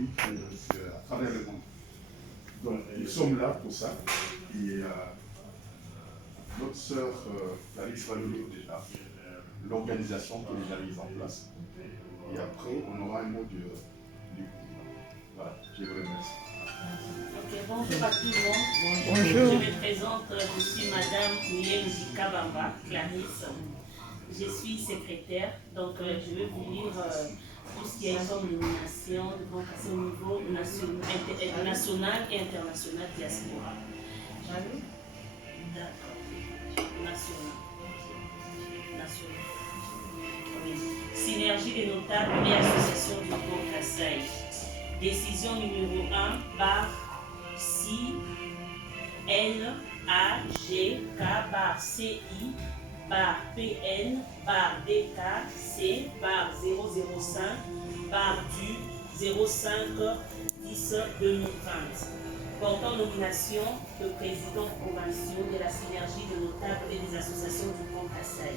l'Afrique, à travers le monde. Donc nous sommes là pour ça. Et notre sœur Clarisse va nous dire déjà l'organisation qui est déjà mise en place. Et après, on aura un mot du président. Voilà, je vous remercie. Okay, bonjour à tout le monde. Bonjour. Je me présente, je suis Madame Niemzi Kabamba, Clarisse. Je suis secrétaire, donc je vais vous lire tout ce qui est comme nomination au niveau national et international diaspora. D'accord. National. Oui. Synergie des notables et associations du Grand Kassai. Décision numéro 1 par CI NAGK par CI par PN par DKC par 005 par du 05 10 2020. Portant nomination de président provinciaux de la synergie de notables et des associations du Grand Kassai.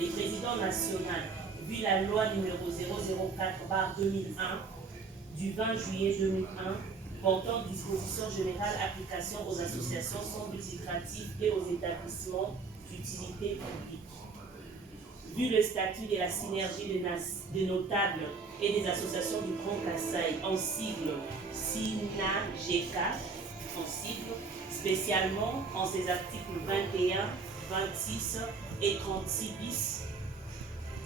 Les présidents nationaux, vu la loi numéro 004 par 2001 du 20 juillet 2001 portant dispositions générales application aux associations sans but lucratif et aux établissements d'utilité publique. Vu le statut de la synergie des notables et des associations du Grand Kassai en sigle SINAGK, en sigle, spécialement en ses articles 21, 26 et 36 bis,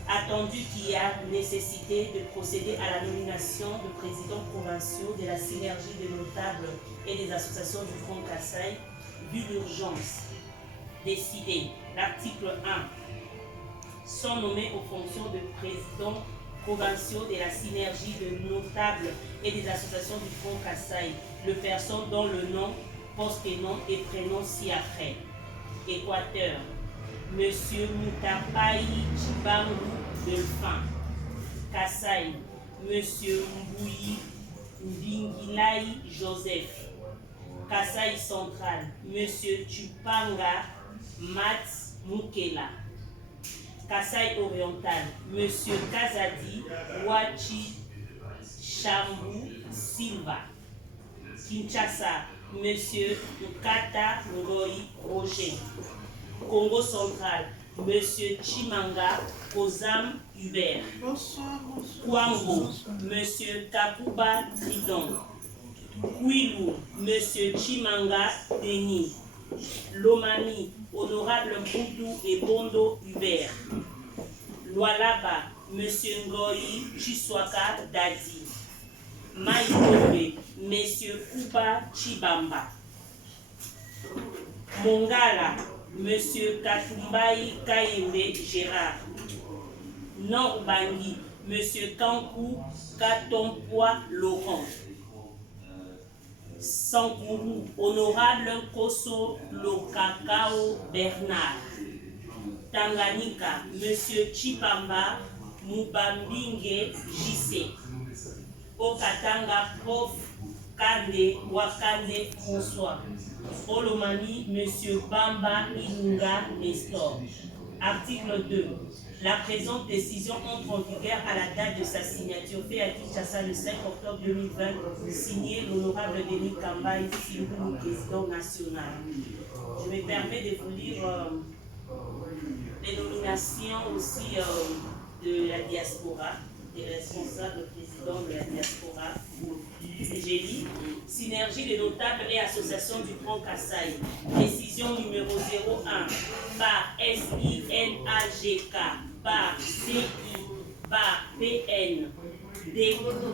attendu qu'il y a nécessité de procéder à la nomination de présidents provinciaux de la synergie des notables et des associations du Grand Kassai, vu l'urgence, décidé, l'article 1, sont nommés aux fonctions de présidents provinciaux de la synergie de notables et des associations du Grand Kassai, le personne dont le nom, post-nom et prénom ci-après. Équateur, Monsieur Mutapai Chibangu Delphin. Kassai, Monsieur Mbouyi Mbingilai Joseph. Kassai Central, Monsieur Tupanga Mats Mukela. Kassai Oriental, Monsieur Kazadi Wachi Chambu Silva. Kinshasa, Monsieur Nkata Ngoi Roger. Congo Central, Monsieur Chimanga Kozam Hubert. Kwango, Monsieur Kakuba Tridon. Kwilu, Monsieur Chimanga Denis. Lomami, Honorable Boudou et Bondo Hubert. Lualaba, Monsieur Ngoi Chiswaka Dadi. Maïkobe, Monsieur Kuba Chibamba. Mongala, Monsieur Katumbai Kaimbe Gérard. Norbangi, Monsieur Kankou Katompois Laurent. Sankourou, Honorable Koso Lokakao Bernard. Tanganyika, Monsieur Chipamba Mubambinge JC. Okatanga, Prof. Kande Wakande François. Olomani, Monsieur Bamba Ilunga Nestor. Article 2. La présente décision entre en vigueur à la date de sa signature faite à Kinshasa le 5 octobre 2020, signé l'honorable Denis Kambaï Simbou, président national. Je me permets de vous lire les nominations aussi de la diaspora, des responsables présidents de la diaspora. J'ai dit synergie des notables et associations du Grand Kassai. Décision numéro 01 par SINAGK, par CI, par PN,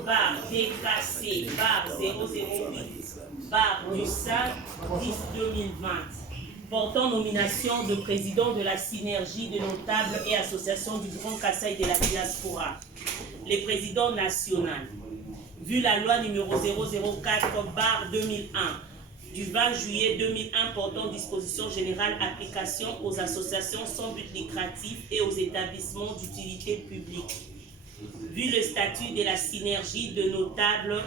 par DKC, par 008, par du 5 10 2020. Portant nomination de président de la synergie des notables et associations du Grand Kassai de la diaspora. Les présidents nationaux. Vu la loi numéro 004/2001 du 20 juillet 2001 portant dispositions générales application aux associations sans but lucratif et aux établissements d'utilité publique. Vu le statut de la synergie de notables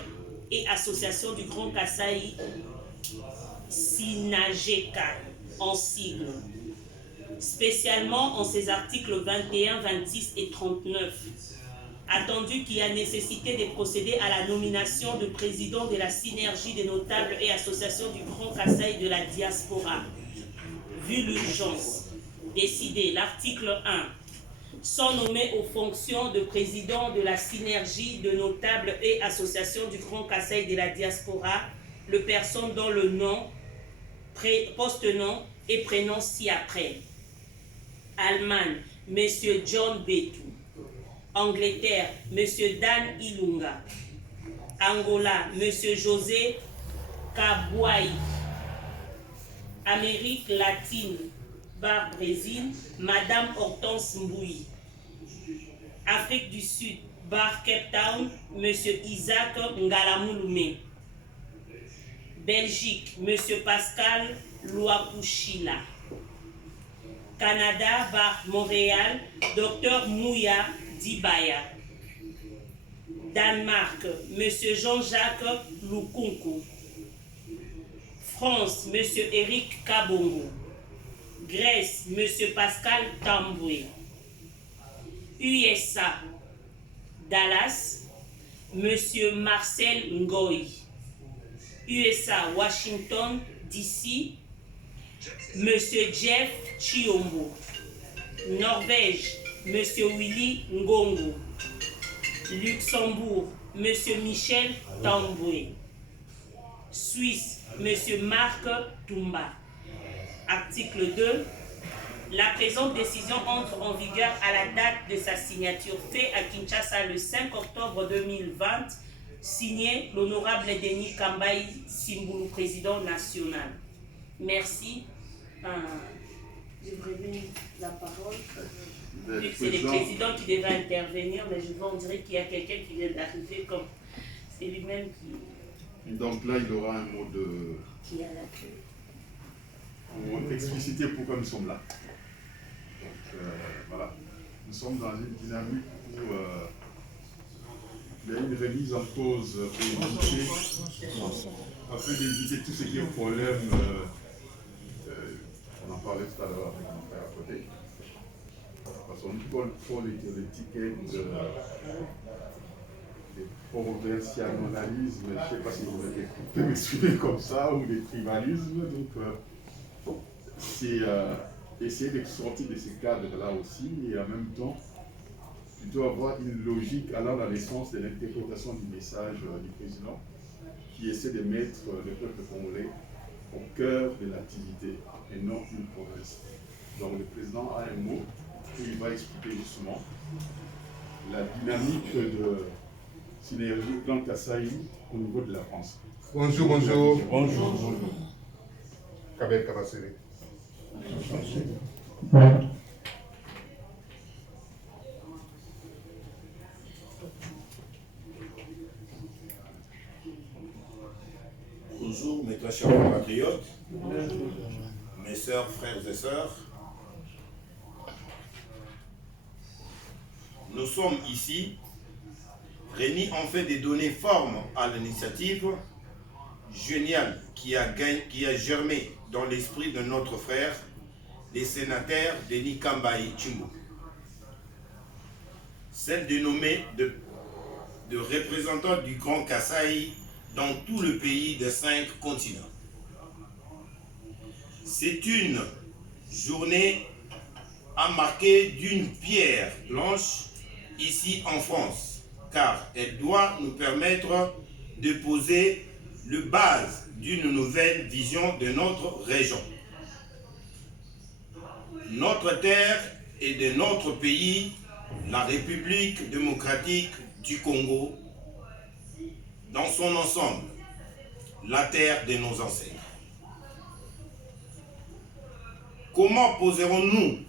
et associations du Grand Kassai, SINAGK en sigle, spécialement en ses articles 21, 26 et 39. attendu qu'il y a nécessité de procéder à la nomination de président de la synergie des notables et associations du Grand Kasaï de la diaspora. Vu l'urgence, décidé, l'article 1, sont nommés aux fonctions de président de la synergie de notables et associations du Grand Kasaï de la diaspora, le personne dont le nom, poste-nom et prénom ci-après. Allemagne, M. John Betu. Angleterre, M. Dan Ilunga. Angola, M. José Kabouaï. Amérique latine, bar Brésil, Madame Hortense Mbouyi. Afrique du Sud, bar Cape Town, M. Isaac Ngalamouloumé. Belgique, M. Pascal Louakouchila. Canada, bar Montréal, Dr Mouya Dibaya. Danemark, M. Jean-Jacques Lukunku. France, M. Eric Kabongo. Grèce, M. Pascal Tamboué. USA, Dallas, M. Marcel Ngoy. USA, Washington, D.C., M. Jeff Chiombo. Norvège, M. Willy Ngongo. Luxembourg, M. Michel Tamboué. Suisse, M. Marc Toumba. Article 2. La présente décision entre en vigueur à la date de sa signature, fait à Kinshasa le 5 octobre 2020, signé l'honorable Denis Kambaï Simboulou, président national. Merci. Je vous remets la parole. Vu que c'est le président qui devait intervenir, mais je vois, on dirait qu'il y a quelqu'un qui vient d'arriver, comme c'est lui-même qui... Donc là, il aura un mot de... Qui a la queue. Pour expliciter pourquoi nous sommes là. Donc voilà, nous sommes dans une dynamique où il y a une remise en cause afin d'éviter tout ce qui est problème. On en parlait tout à l'heure avec mon frère à côté. Parce qu'on faut l'étiquette des provincialismes, je ne sais pas si vous pouvez m'exprimer comme ça, ou des tribalismes. Donc, c'est essayer de sortir de ces cadres-là aussi, et en même temps, plutôt avoir une logique allant dans l'essence de l'interprétation du message du président, qui essaie de mettre le peuple congolais au cœur de l'activité et non une province. Donc le président a un mot où il va expliquer justement la dynamique de synergie Grand Kasaï au niveau de la France. Bonjour, bonjour. Bonjour, bonjour. Kabel Kabasere. Bonjour mes très chers compatriotes, mes sœurs, frères et sœurs. Nous sommes ici réunis en fait de donner forme à l'initiative géniale qui a germé dans l'esprit de notre frère, le sénateur Denis Kambaï Tshimbo. Celle de nommer de représentants du Grand Kasaï dans tout le pays des 5 continents. C'est une journée à marquer d'une pierre blanche ici en France, car elle doit nous permettre de poser le base d'une nouvelle vision de notre région. Notre terre et de notre pays, la République démocratique du Congo, dans son ensemble, la terre de nos ancêtres. Comment poserons-nous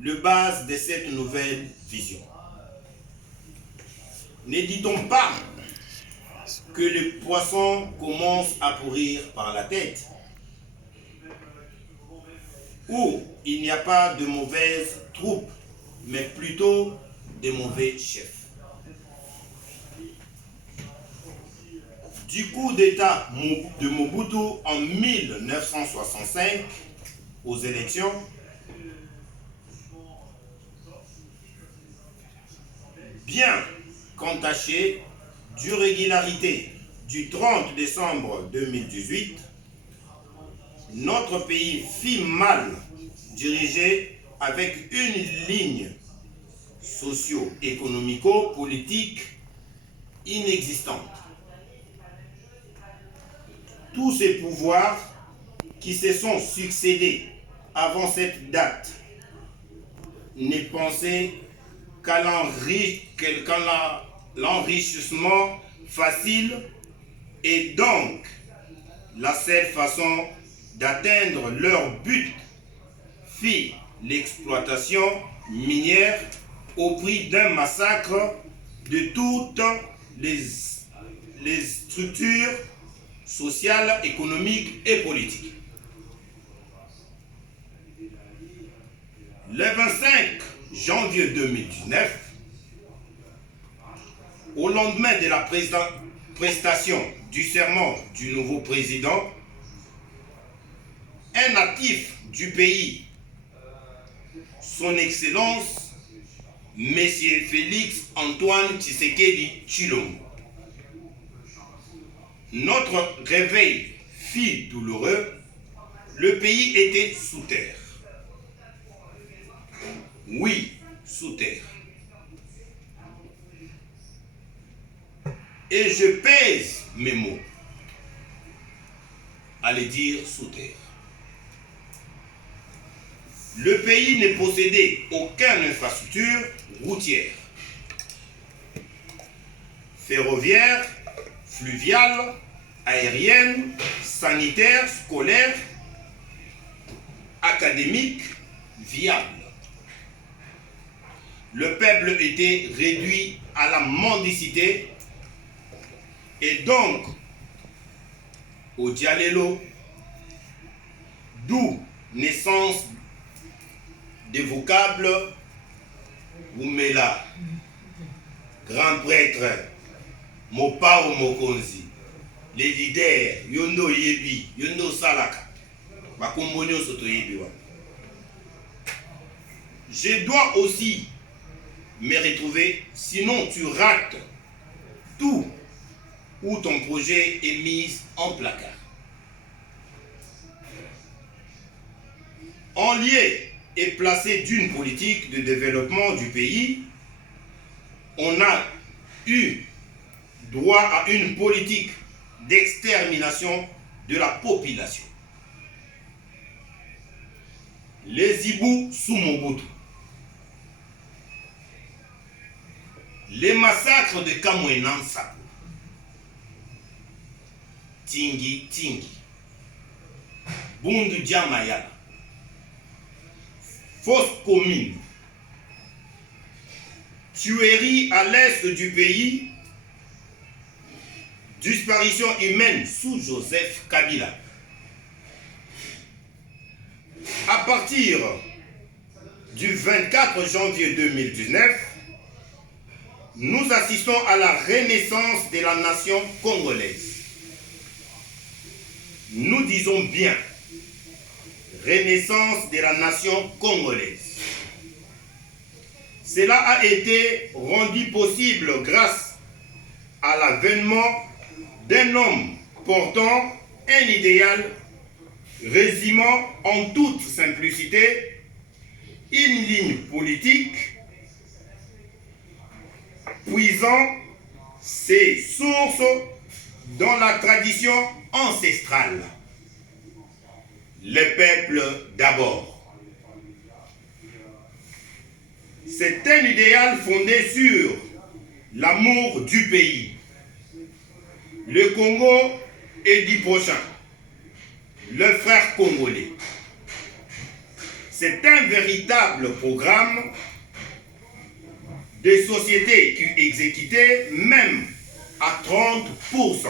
le base de cette nouvelle vision? Ne dit-on pas que le poisson commence à pourrir par la tête? Où il n'y a pas de mauvaises troupes, mais plutôt de mauvais chefs. Du coup d'État de Mobutu en 1965 aux élections, bien qu'entaché d'irrégularité du 30 décembre 2018, notre pays fit mal dirigé avec une ligne socio-économico-politique inexistante. Tous ces pouvoirs qui se sont succédés avant cette date n'est pensé qu'à l'enrichissement facile et donc la seule façon d'atteindre leur but fut l'exploitation minière au prix d'un massacre de toutes les structures sociales, économiques et politiques. Le 25 janvier 2019, au lendemain de la prestation du serment du nouveau président, un natif du pays, son Excellence, M. Félix Antoine Tshisekedi Tshilombo. Notre réveil fut douloureux, le pays était sous terre. Oui, sous terre. Et je pèse mes mots à les dire sous terre. Le pays ne possédait aucune infrastructure routière, ferroviaire, fluviale, aérienne, sanitaire, scolaire, académique, viable. Le peuple était réduit à la mendicité et donc au dialélo, d'où naissance des vocables Oumela, grand prêtre, Mopao Mokonzi, les leaders, Yondo Yebi, Yondo Salaka, Bakumbonyo Soto Yebiwa. Je dois aussi me retrouver, sinon tu rates tout ou ton projet est mis en placard. En lieu et placé d'une politique de développement du pays, on a eu droit à une politique d'extermination de la population. Les Ibu sous Mobutu, les massacres de Kamouenan Sako, Tingi Tingi, Bundu Djamayala, fausse commune, tuerie à l'est du pays, disparition humaine sous Joseph Kabila. À partir du 24 janvier 2019, nous assistons à la renaissance de la nation congolaise. Nous disons bien renaissance de la nation congolaise. Cela a été rendu possible grâce à l'avènement d'un homme portant un idéal résumant en toute simplicité une ligne politique puisant ses sources dans la tradition ancestrale. Le peuple d'abord. C'est un idéal fondé sur l'amour du pays, le Congo et du prochain, le frère congolais. C'est un véritable programme de société qui exécutait même à 30%.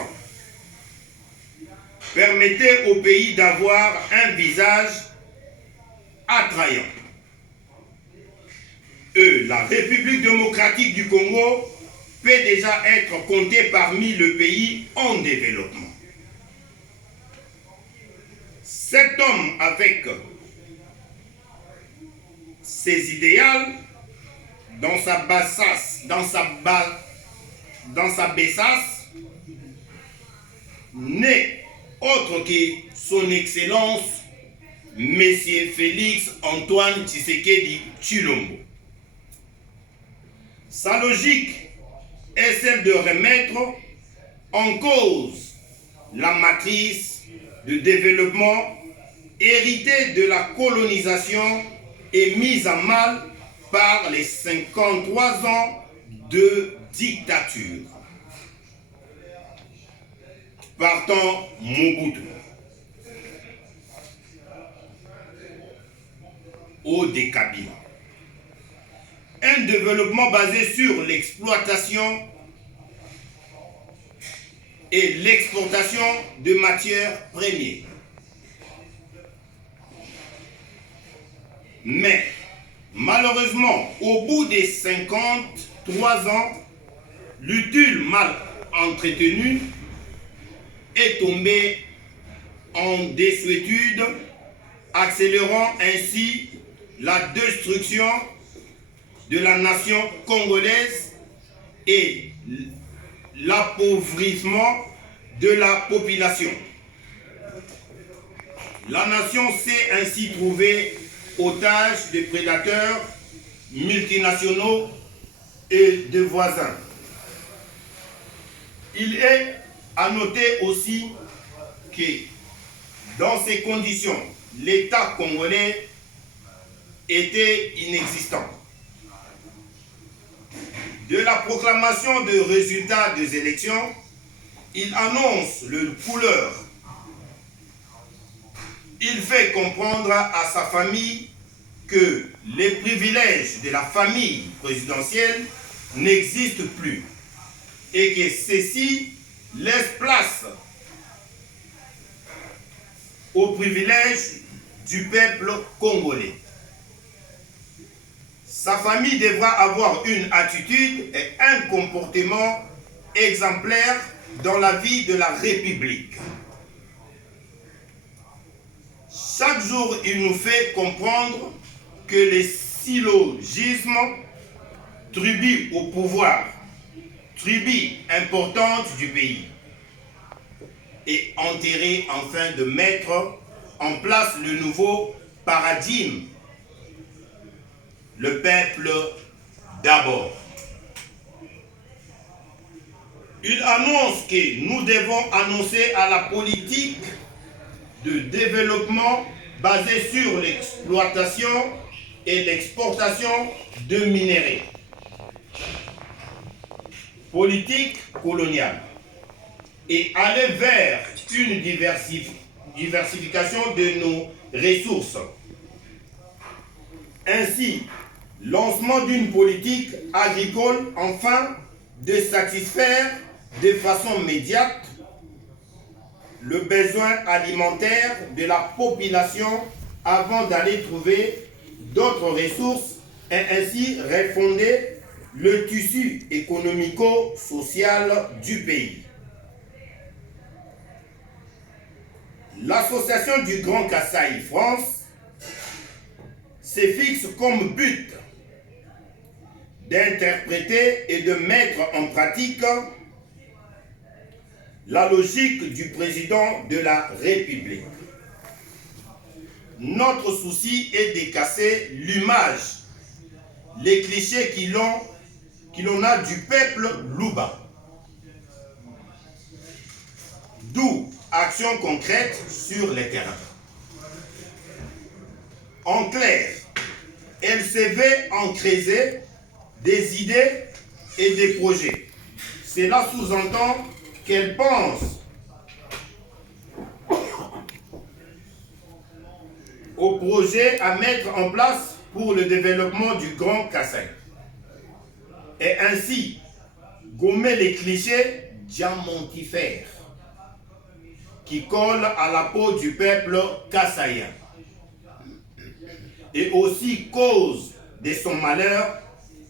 Permettait au pays d'avoir un visage attrayant. La République démocratique du Congo peut déjà être comptée parmi les pays en développement. Cet homme avec ses idéaux dans sa besace, n'est autre que son Excellence, Monsieur Félix Antoine Tshisekedi Tshilombo. Sa logique est celle de remettre en cause la matrice de développement héritée de la colonisation et mise à mal par les 53 ans de dictature. Partant Mobutu. Au Kabila. Un développement basé sur l'exploitation et l'exportation de matières premières. Mais malheureusement, au bout des 53 ans, l'utile mal entretenu est tombé en désuétude, accélérant ainsi la destruction de la nation congolaise et l'appauvrissement de la population. La nation s'est ainsi trouvée otage des prédateurs multinationaux et de voisins. Il est à noter aussi que dans ces conditions, l'État congolais était inexistant. De la proclamation de résultats des élections, il annonce le couleur. Il fait comprendre à sa famille que les privilèges de la famille présidentielle n'existent plus et que ceci laisse place aux privilèges du peuple congolais. Sa famille devra avoir une attitude et un comportement exemplaire dans la vie de la République. Chaque jour, il nous fait comprendre que les syllogismes, tribu au pouvoir, tribu importante du pays, et enterré afin de mettre en place le nouveau paradigme. Le peuple d'abord. Il annonce que nous devons annoncer à la politique de développement basée sur l'exploitation et l'exportation de minerais. Politique coloniale. Et aller vers une diversification de nos ressources. Ainsi, lancement d'une politique agricole afin de satisfaire de façon immédiate le besoin alimentaire de la population avant d'aller trouver d'autres ressources et ainsi refonder le tissu économico-social du pays. L'association du Grand Kasaï France se fixe comme but d'interpréter et de mettre en pratique la logique du président de la République. Notre souci est de casser l'image, les clichés qu'il en a du peuple Luba. D'où action concrète sur le terrain. En clair, elle se veut en creuser des idées et des projets. Cela sous-entend qu'elle pense aux projets à mettre en place pour le développement du Grand Kasaï. Et ainsi, gommer les clichés diamantifères qui collent à la peau du peuple kassaïen. Et aussi cause de son malheur,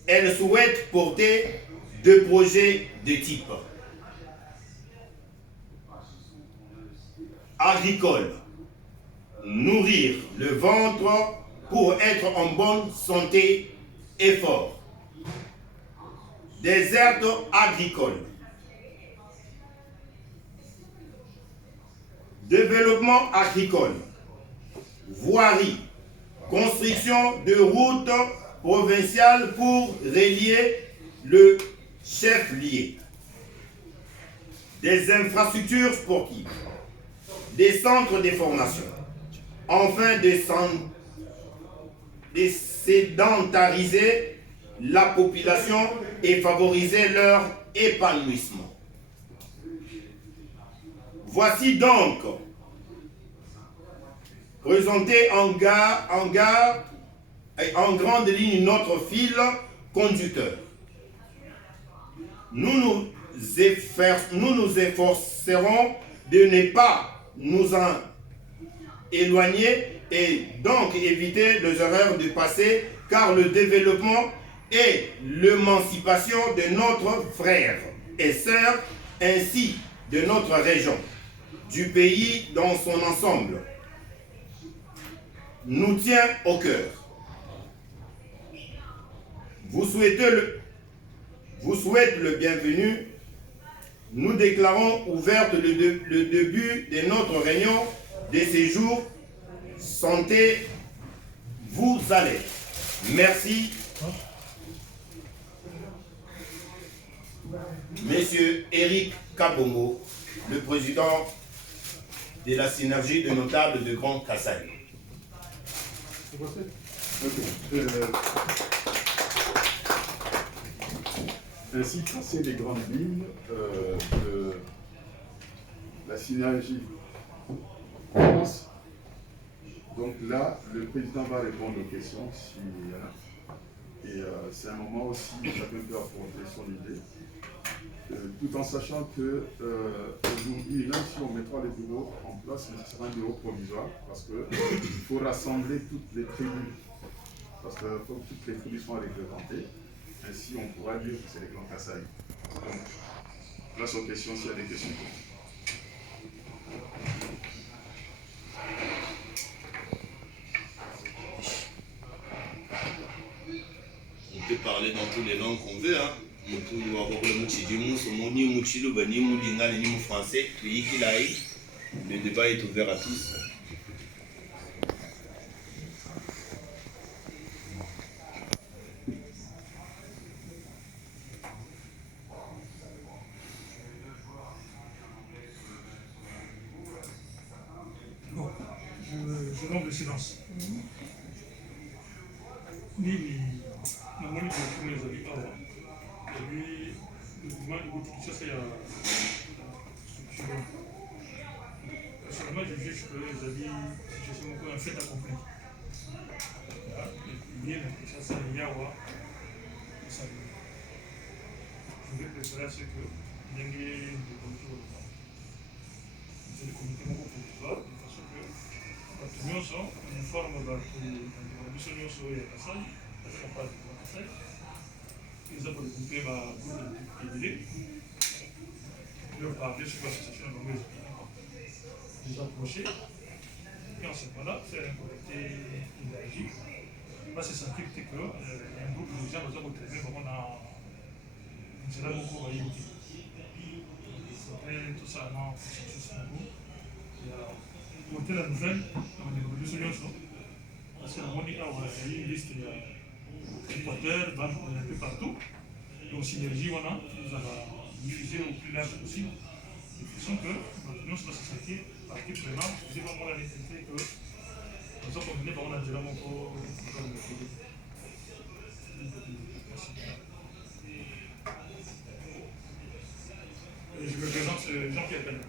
elle souhaite porter deux projets de type agricole, nourrir le ventre pour être en bonne santé et fort, des aires agricoles, développement agricole, voirie, construction de routes provinciales pour relier le chef-lieu, des infrastructures sportives, des centres de formation, enfin de sédentariser la population et favoriser leur épanouissement. Voici donc présenté en grande ligne notre fil conducteur. Nous nous efforcerons de ne pas nous en éloigner et donc éviter les erreurs du passé, car le développement et l'émancipation de notre frère et sœurs, ainsi de notre région, du pays dans son ensemble, nous tient au cœur. Vous souhaite le bienvenu. Nous déclarons ouverte le début de notre réunion de séjour. Santé, vous allez. Merci. Monsieur Eric Kabongo, le président de la synergie de notables de Grand Kassai. Ainsi tracé les grandes lignes de la synergie France. Donc là, le président va répondre aux questions s'il y en a. Et c'est un moment aussi où chacun peut apporter son idée. Tout en sachant que aujourd'hui, même si on mettra les bureaux en place, mais ce sera un bureau provisoire parce qu'il faut rassembler toutes les tribus. Parce qu'il faut que toutes les tribus soient représentées. Ainsi, on pourra dire que c'est les Grands Kassai. Donc, place aux questions s'il y a des questions. On peut parler dans toutes les langues qu'on veut, hein. Le débat est ouvert à tous. Bon, je romps le silence. Mimi, normalement, il faut les amis avant. Et puis, le mouvement de l'autre, ça c'est la structure. Personnellement, je juge que les amis, je suis encore un fait accompli. Et bien, ça c'est Yawa. Je vais préférer à ce que les gens de contrôle, c'est le comité provisoire, de façon que nous sommes une forme de mission et Kassai, parce qu'on parle de Kassai. Ils ont découpé ma groupe de délai. Ils ont parlé sur l'association de l'Ouest. Ils ont approché. Et en ce moment-là, c'est un comité élargi. Là, c'est ça qui fait qu'il y a un groupe de gens qui ont retrouvé vraiment c'est là beaucoup de tout ça, non, c'est pour la nouvelle, on est revenu sur le parce que on dit qu'il y a une liste d'Équateur, un peu partout. Donc, synergie, on a, nous allons diffuser au plus large possible. De façon que nous, c'est la société, partie prenante, c'est vraiment la nécessité que nous avons combiné par on a déjà mon corps. Je me présente Jean-Pierre Bell.